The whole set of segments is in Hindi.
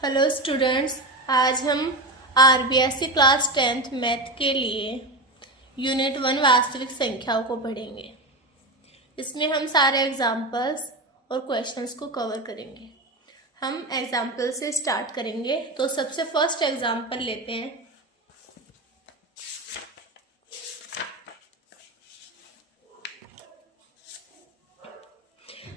हेलो स्टूडेंट्स, आज हम आरबीएससी क्लास 10th मैथ के लिए यूनिट 1 वास्तविक संख्याओं को पढ़ेंगे। इसमें हम सारे एग्जाम्पल्स और क्वेश्चंस को कवर करेंगे। हम एग्जाम्पल से स्टार्ट करेंगे, तो सबसे फर्स्ट एग्जाम्पल लेते हैं।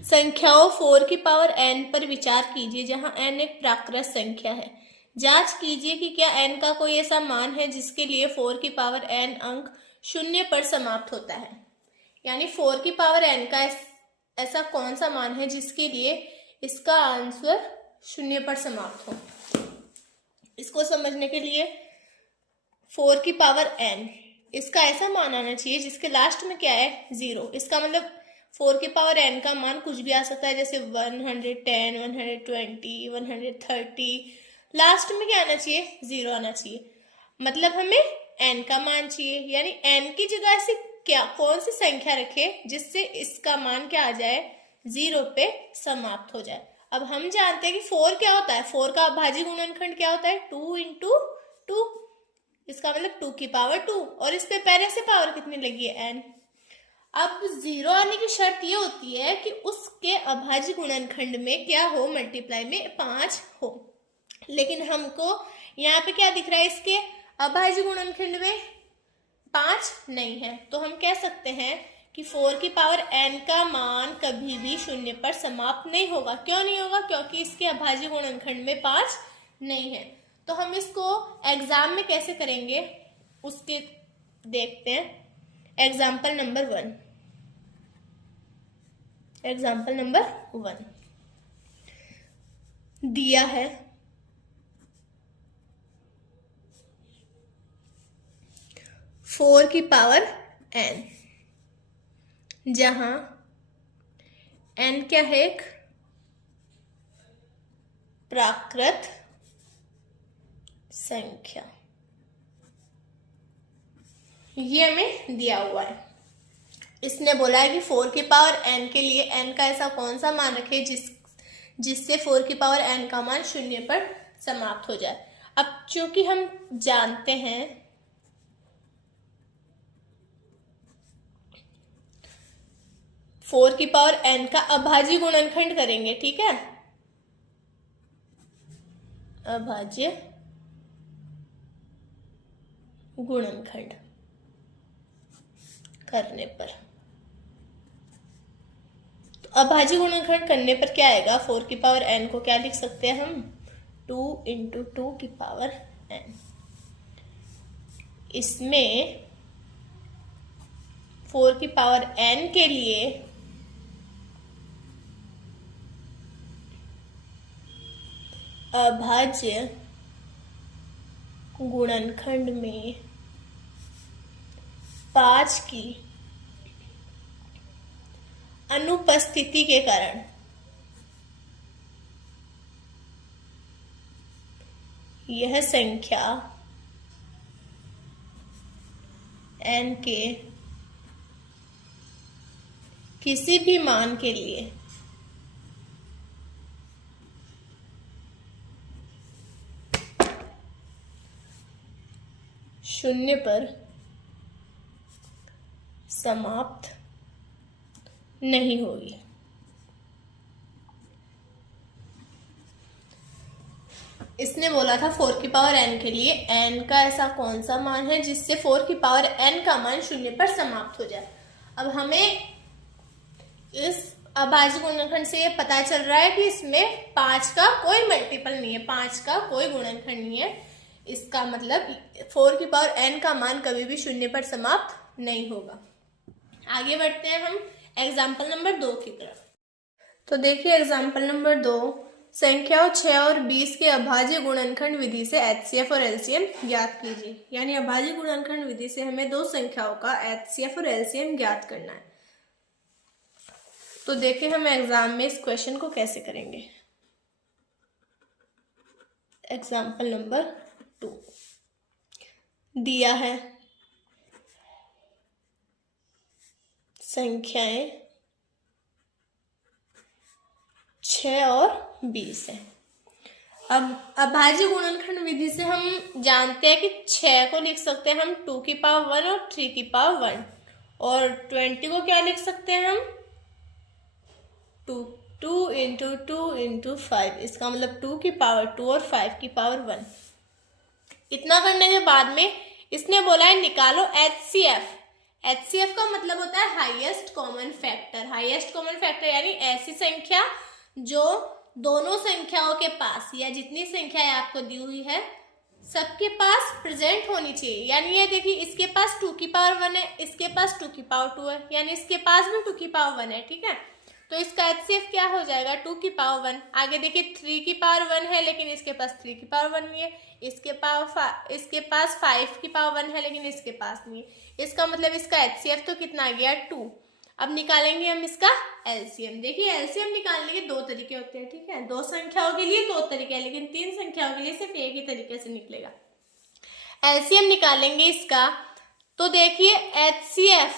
संख्याओं 4 की पावर n पर विचार कीजिए जहां n एक प्राकृत संख्या है। जांच कीजिए कि क्या n का कोई ऐसा मान है जिसके लिए 4 की पावर n अंक शून्य पर समाप्त होता है। यानी 4 की पावर n का ऐसा कौन सा मान है जिसके लिए इसका आंसर शून्य पर समाप्त हो। इसको समझने के लिए 4 की पावर n, इसका ऐसा मान आना चाहिए जिसके लास्ट में क्या है, 0। इसका मतलब 4 की पावर n का मान कुछ भी आ सकता है, जैसे 110, 120, 130। लास्ट में क्या आना चाहिए, 0 आना चाहिए। मतलब हमें n का मान चाहिए, यानी n की जगह ऐसी क्या कौन सी संख्या रखे जिससे इसका मान क्या आ जाए, 0 पे समाप्त हो जाए। अब हम जानते हैं कि 4 क्या होता है, 4 का अभाज्य गुणनखंड क्या होता है, 2 × 2। इसका मतलब 2 की पावर 2, और इस पे पहले से पावर कितनी लगी है, n। अब 0 आने की शर्त ये होती है कि उसके अभाज्य गुणनखंड में क्या हो, मल्टीप्लाई में 5 हो। लेकिन हमको यहाँ पे क्या दिख रहा है, इसके अभाज्य गुणनखंड में 5 नहीं है। तो हम कह सकते हैं कि 4 की पावर n का मान कभी भी शून्य पर समाप्त नहीं होगा। क्यों नहीं होगा, क्योंकि इसके अभाज्य गुणनखंड में 5 नहीं है। तो हम इसको एग्जाम में कैसे करेंगे उसके देखते हैं। एग्जाम्पल नंबर 1 दिया है। 4 की पावर n, जहां n क्या है, एक प्राकृत संख्या। ये हमें दिया हुआ है। इसने बोला है कि 4 की पावर n के लिए n का ऐसा कौन सा मान रखे जिससे 4 की पावर n का मान शून्य पर समाप्त हो जाए। अब चूंकि हम जानते हैं 4 की पावर n का अभाज्य गुणनखंड करेंगे, ठीक है। अभाज्य गुणनखंड करने पर, तो अभाज्य गुणनखंड करने पर क्या आएगा, 4 की पावर n को क्या लिख सकते हैं हम, 2 × 2 की पावर n। इसमें 4 की पावर n के लिए अभाज्य गुणनखंड में 5 की अनुपस्थिति के कारण यह संख्या n के किसी भी मान के लिए शून्य पर समाप्त नहीं होगी। इसने बोला था 4 की पावर n के लिए n का ऐसा कौन सा मान है जिससे 4 की पावर n का मान शून्य पर समाप्त हो जाए। अब हमें इस अभाज्य गुणनखंड से ये पता चल रहा है कि इसमें 5 का कोई मल्टीपल नहीं है, 5 का कोई गुणनखंड नहीं है। इसका मतलब 4 की पावर n का मान कभी भी शून्य पर समाप्त नहीं होगा। आगे बढ़ते हैं हम एग्जाम्पल नंबर 2 की तरफ। तो देखिए एग्जाम्पल नंबर 2, संख्याओं 6 और 20 के अभाज्य गुणनखंड विधि से एचसीएफ और एलसीएम ज्ञात कीजिए। यानी अभाज्य गुणनखंड विधि से हमें दो संख्याओं का एचसीएफ और एलसीएम ज्ञात करना है। तो देखिए हम एग्जाम में इस क्वेश्चन को कैसे करेंगे। एग्जाम्पल नंबर 2 दिया है संख्याएं 6 और 20 है। अब अभाज्य गुणनखंड विधि से हम जानते हैं कि 6 को लिख सकते हैं हम 2 की पावर 1 और 3 की पावर 1, और 20 को क्या लिख सकते हैं हम 2 इंटू 2 इंटू 5, इसका मतलब 2 की पावर 2 और 5 की पावर 1। इतना करने के बाद में इसने बोला है निकालो HCF। HCF का मतलब होता है highest common factor. Highest common factor यानी ऐसी संख्या जो दोनों संख्याओं के पास या जितनी संख्याएं आपको दी हुई है सबके पास प्रेजेंट होनी चाहिए। यानी ये देखिए इसके पास 2 की पावर 1 है, इसके पास 2 की पावर 2 है, यानी इसके पास भी 2 की पावर 1 है। ठीक है, तो इसका HCF क्या हो जाएगा 2 की पावर 1। आगे देखिए 3 की पावर 1 है लेकिन इसके पास 3 की पावर 1 नहीं है, इसके पास 5 की पावर 1 है लेकिन इसके पास नहीं है। इसका मतलब इसका HCF तो कितना आ गया 2। अब निकालेंगे हम इसका LCM। देखिए LCM निकालने के 2 तरीके होते हैं। ठीक है, 2 संख्याओं के लिए 2 तरीके हैं, लेकिन 3 संख्याओं के लिए सिर्फ एक ही तरीके से निकलेगा। LCM निकालेंगे इसका, तो देखिए HCF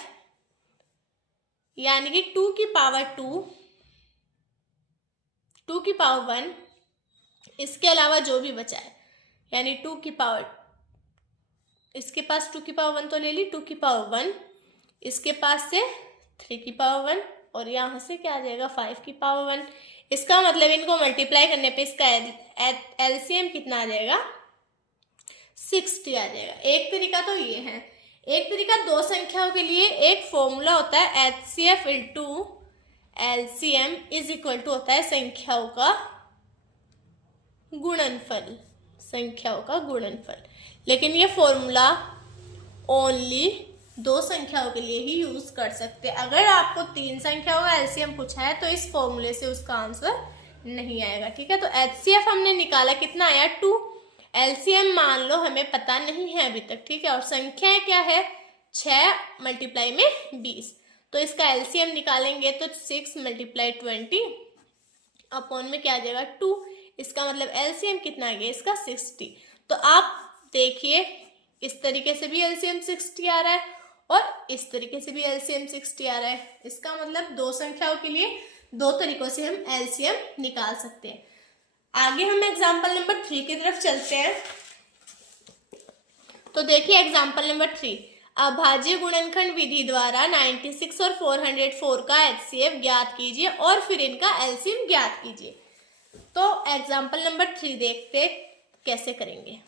यानी कि 2 की पावर 2, 2 की पावर 1, इसके अलावा जो भी बचा है यानी 2 की पावर, इसके पास 2 की पावर 1 तो ले ली, 2 की पावर 1, इसके पास से 3 की पावर 1 और यहाँ से क्या आ जाएगा 5 की पावर 1। इसका मतलब इनको मल्टीप्लाई करने पे इसका LCM कितना आ जाएगा 60 आ जाएगा। एक तरीका तो ये है। एक तरीका 2 संख्याओं के लिए एक फॉर्मूला होता है HCF into LCM is equal to होता है संख्याओं का गुणनफल, संख्याओं का गुणनफल। लेकिन ये फॉर्मूला ओनली 2 संख्याओं के लिए ही यूज कर सकते हैं। अगर आपको 3 संख्याओं का LCM पूछा है तो इस फॉर्मूले से उसका आंसर नहीं आएगा। ठीक है, तो HCF हमने निकाला, कितना आया 2। LCM मान लो हमें पता नहीं है अभी तक। ठीक है, और संख्याएं क्या है 6 मल्टीप्लाई में 20, तो इसका LCM निकालेंगे तो 6 मल्टीप्लाई 20 अपॉन में क्या आ जाएगा 2। इसका मतलब LCM कितना आ गया इसका 60। तो आप देखिए इस तरीके से भी LCM 60 आ रहा है और इस तरीके से भी LCM 60 आ रहा है। इसका मतलब 2 संख्याओं के लिए 2 तरीकों से हम LCM निकाल सकते हैं। आगे हम एग्जाम्पल नंबर 3 की तरफ चलते हैं। तो देखिए एग्जाम्पल नंबर 3, अभाज्य गुणनखंड विधि द्वारा 96 और 404 का HCF ज्ञात कीजिए और फिर इनका LCM ज्ञात कीजिए। तो एग्जाम्पल नंबर 3 देखते कैसे करेंगे।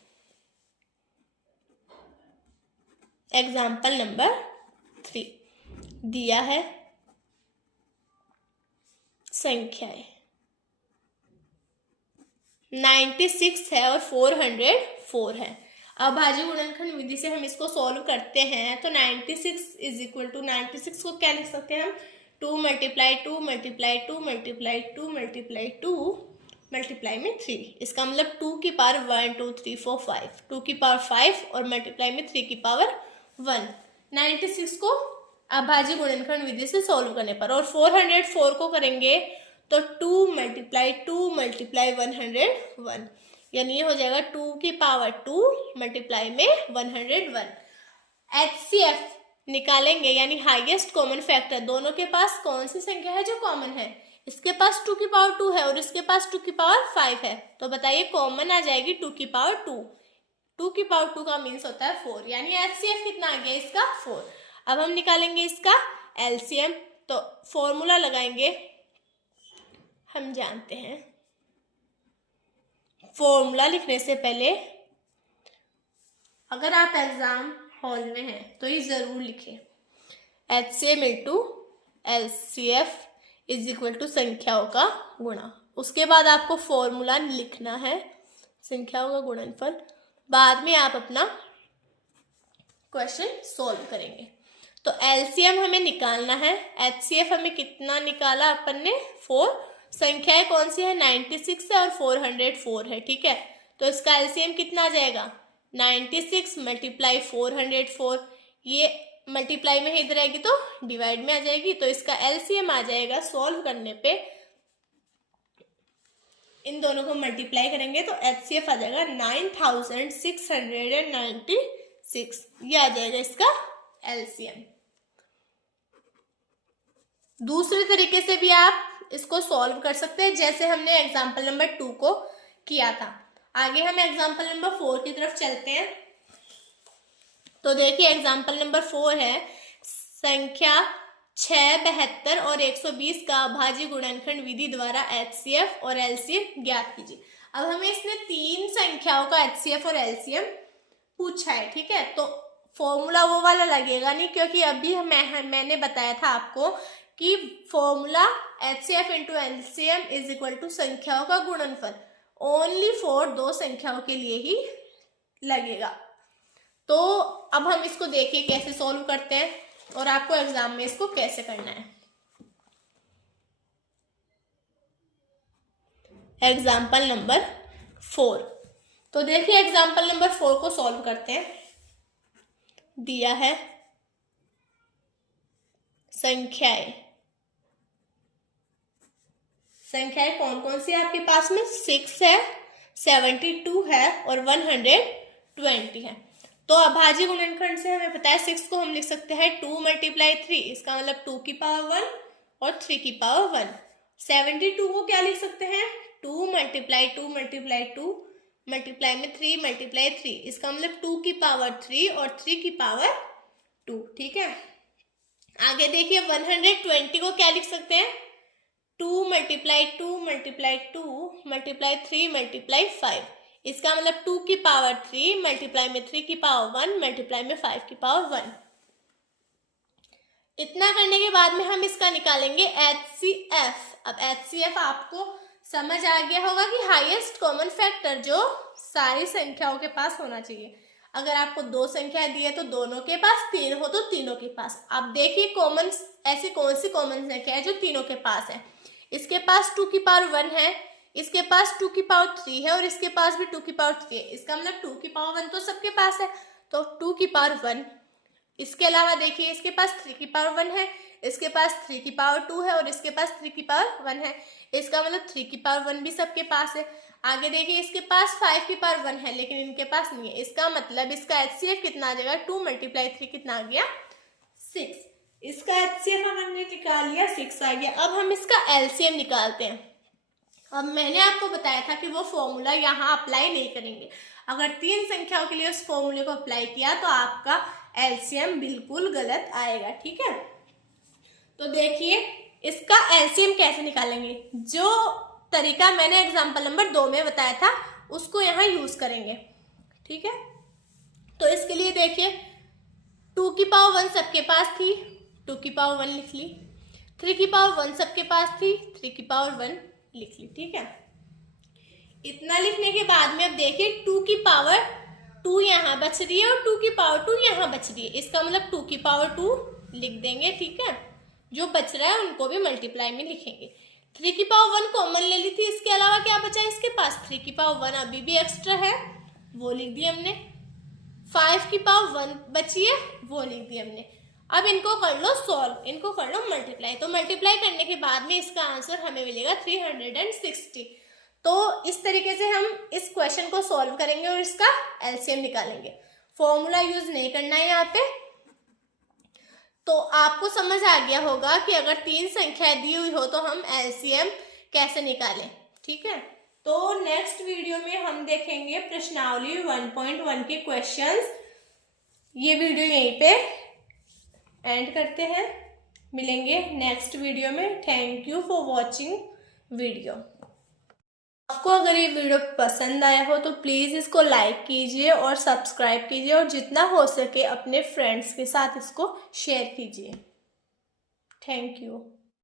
एग्जाम्पल नंबर 3 दिया है संख्याएं 96 है और 404 है। अभाज्य गुणनखंड विधि से हम इसको सॉल्व करते हैं तो 96 इज इक्वल टू 96 को क्या लिख सकते हैं हम 2 multiply 2 multiply 2 multiply 2 multiply 2 multiply में 3। इसका मतलब 2 की पावर 1 2 3 4 5, 2 की पावर 5 और मल्टीप्लाई में 3 की पावर 1। 96 को अभाज्य गुणनखंड विधि से सॉल्व करने पर, और 404 को करेंगे तो 2 मल्टीप्लाई 2 मल्टीप्लाई 101, यानी ये हो जाएगा 2 की पावर 2 मल्टीप्लाई में 101। HCF निकालेंगे यानी हाईएस्ट कॉमन फैक्टर। दोनों के पास कौन सी संख्या है जो कॉमन है, इसके पास 2 की पावर 2 है और इसके पास 2 की पावर 5 है, तो बताइए कॉमन आ जाएगी 2 की पावर 2। 2 की पावर 2 का मीन्स होता है 4, यानी HCF कितना आ गया इसका 4। अब हम निकालेंगे इसका LCM, तो फॉर्मूला लगाएंगे। हम जानते हैं फॉर्मूला लिखने से पहले अगर आप एग्जाम हॉल में हैं तो ये जरूर लिखें, HCM into LCF is equal to संख्याओं का गुणा। उसके बाद आपको फॉर्मूला लिखना है संख्याओं का गुणनफल, बाद में आप अपना क्वेश्चन सॉल्व करेंगे। तो LCM हमें निकालना है, HCF हमें कितना निकाला अपन ने 4। संख्याएं कौन सी है 96 है और 404 है। ठीक है, तो इसका LCM कितना आ जाएगा 96 मल्टीप्लाई 404, ये मल्टीप्लाई में इधर आएगी तो डिवाइड में आ जाएगी, तो इसका LCM आ जाएगा सॉल्व करने पे इन दोनों को मल्टीप्लाई करेंगे तो HCF आ जाएगा 9696, ये आ जाएगा इसका LCM। दूसरे तरीके से भी आप इसको सॉल्व कर सकते हैं, जैसे हमने एग्जाम्पल नंबर 2 को किया था। आगे हम एग्जाम्पल नंबर 4 की तरफ चलते हैं। तो देखिए एग्जाम्पल नंबर 4 है, संख्या 6, 72 और 120 का अभाज्य गुणनखंड विधि द्वारा HCF और LCM ज्ञात कीजिए। अब हमें इसने 3 संख्याओं का HCF और LCM पूछा है, ठीक है। तो फॉर्मूला वो वाला लगेगा नहीं, क्योंकि अभी मैंने बताया था आपको कि formula HCF into LCM is equal to संख्याओं का गुणनफल ओनली फॉर 2 संख्याओं के लिए ही लगेगा। तो अब हम इसको देखिए कैसे सॉल्व करते हैं और आपको एग्जाम में इसको कैसे करना है। Example number 4। तो देखिए एग्जाम्पल नंबर 4 को सॉल्व करते हैं। दिया है संख्याएं कौन कौन सी आपके पास में, 6 है, 72 है और 120 है। तो अभाज्य गुणनखंड से हमें पता है 6 को हम लिख सकते हैं 2 × 3, इसका मतलब 2 की पावर 1 और 3 की पावर 1। 72 को क्या लिख सकते हैं, 2 × 2 × 2 मल्टीप्लाई में 3 × 3, इसका मतलब 2 की पावर 3 और 3 की पावर 2, ठीक है। आगे देखिए 120 को क्या लिख सकते हैं, 2 × 2 × 2 मल्टीप्लाई 3 × 5, इसका मतलब 2 की पावर 3 मल्टीप्लाई में 3 की पावर 1 मल्टीप्लाई में 5 की पावर 1। इतना करने के बाद में हम इसका निकालेंगे HCF। अब HCF आपको समझ आ गया होगा कि हाईएस्ट कॉमन फैक्टर जो सारी संख्याओं के पास होना चाहिए। अगर आपको 2 संख्या दी है तो दोनों के पास, 3 हो तो तीनों के पास। अब देखिए कॉमन ऐसी कौन सी कॉमन संख्या है जो तीनों के पास है। इसके पास 2 की पावर 1 है, इसके पास 2 की पावर 3 है और इसके पास भी 2 की पावर 3 है। इसका मतलब 2 की पावर 1 तो सबके पास है, तो 2 की पावर 1। इसके अलावा देखिए इसके पास 3 की पावर 1 है, इसके पास 3 की पावर 2 है और इसके पास 3 की पावर 1 है। इसका मतलब 3 की पावर 1 भी सबके पास है। आगे देखिए इसके पास 5 की पावर 1 है लेकिन इनके पास नहीं है। इसका मतलब इसका HCF कितना आ जाएगा, 2 × 3 कितना आ गया, 6। इसका HCF हमने निकाल लिया, 6 आ गया। अब हम इसका LCM निकालते हैं। अब मैंने आपको बताया था कि वो फॉर्मूला यहाँ अप्लाई नहीं करेंगे। अगर 3 संख्याओं के लिए उस फॉर्मूले को अप्लाई किया तो आपका LCM बिल्कुल गलत आएगा, ठीक है। तो देखिए इसका LCM कैसे निकालेंगे, जो तरीका मैंने एग्जाम्पल नंबर 2 में बताया था उसको यहाँ यूज करेंगे, ठीक है। तो इसके लिए देखिए 2 की पावर 1 सबके पास थी, 2 की पावर 1 लिख ली। 3 की पावर 1 सबके पास थी, 3 की पावर 1 लिख ली, ठीक है। इतना लिखने के बाद में अब देखिए 2 की पावर 2 यहाँ बच रही है और 2 की पावर 2 यहाँ बच रही है। इसका मतलब 2 की पावर 2 लिख देंगे, ठीक है। जो बच रहा है उनको भी मल्टीप्लाई में लिखेंगे। 3 की पावर 1 कॉमन ले ली थी, इसके अलावा क्या बचा है इसके पास, 3 की पावर 1 अभी भी एक्स्ट्रा है, वो लिख दी हमने। 5 की पावर 1 बची है, वो लिख दी हमने। अब इनको कर लो सॉल्व, इनको कर लो मल्टीप्लाई। तो मल्टीप्लाई करने के बाद में इसका आंसर हमें मिलेगा 360। तो इस तरीके से हम इस क्वेश्चन को सॉल्व करेंगे और इसका LCM निकालेंगे। फॉर्मूला यूज नहीं करना है यहाँ पे। तो आपको समझ आ गया होगा कि अगर 3 संख्याएं दी हुई हो तो हम LCM कैसे निकालें, ठीक है। तो नेक्स्ट वीडियो में हम देखेंगे प्रश्नावली 1.1 के क्वेश्चंस। ये वीडियो यहीं पे एंड करते हैं, मिलेंगे नेक्स्ट वीडियो में। Thank you for watching video. आपको अगर ये वीडियो पसंद आया हो तो प्लीज़ इसको लाइक कीजिए और सब्सक्राइब कीजिए और जितना हो सके अपने फ्रेंड्स के साथ इसको शेयर कीजिए। Thank you.